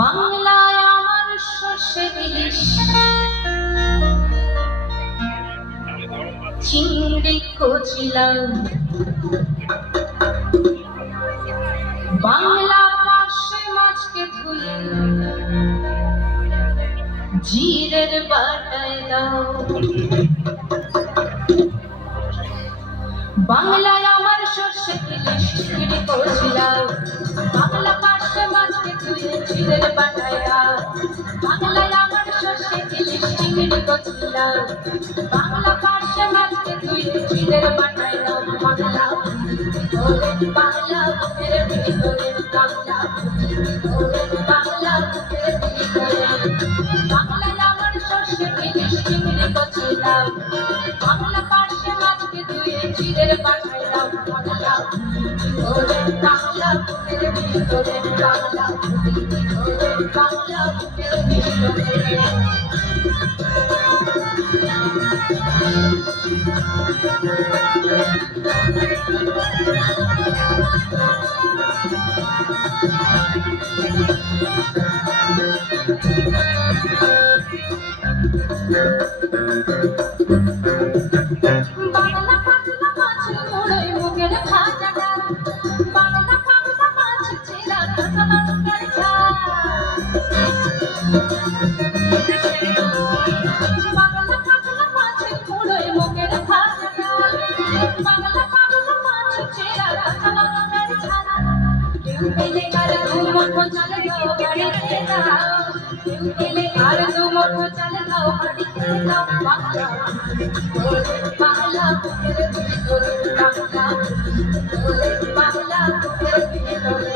বাংলায় আমার সর্ষে ইলিশ চিংড়ি কচিলাম বাংলা পার্শে মাছকে ধুয়ে জিরের বাটায় দাও। বাংলায় আমার সর্ষে ইলিশ চিংড়ি কচিলাম বাংলা পার্শে মাছকে ধুয়ে জিরের বাটায় দাও। বাংলায় আমার সর্ষে ইলিশ চিংড়ি কচিলাম বাংলা পার্শে মাছকে ধুয়ে জিরের বাটায় দাও। বাংলা বাংলা বুকের ভিতরে বাংলা বাংলা বুকের ভিতরে বাংলায় আমার সর্ষে ইলিশ চিংড়ি কচিলাম বাংলা পার্শে মাছকে ধুয়ে জিরের বাটায় দাও। বাংলা বাংলা বুকের ভিতরে বাংলা বাংলা বুকের ভিতরে বাংলা পাতলা মাছ মোড়ে মুগের ভাজা ডাল বাংলা পাতলা মাছ চেরা কাঁচা লঙ্কার ঝাল বাংলা পাতলা মাছ মোড়ে মুগের ভাজা ডাল বাংলা পাতলা মাছ চেরা কাঁচা লঙ্কার ঝাল কেউ পেলে আর দুমুঠো চাল দাও বাড়িতে দাও কেউ পেলে আর দুমুঠো চাল দাও বাড়িতে দাও। বাংলা বাংলা বুকের ভিতরে বাংলা বাংলা বুকের ভিতরে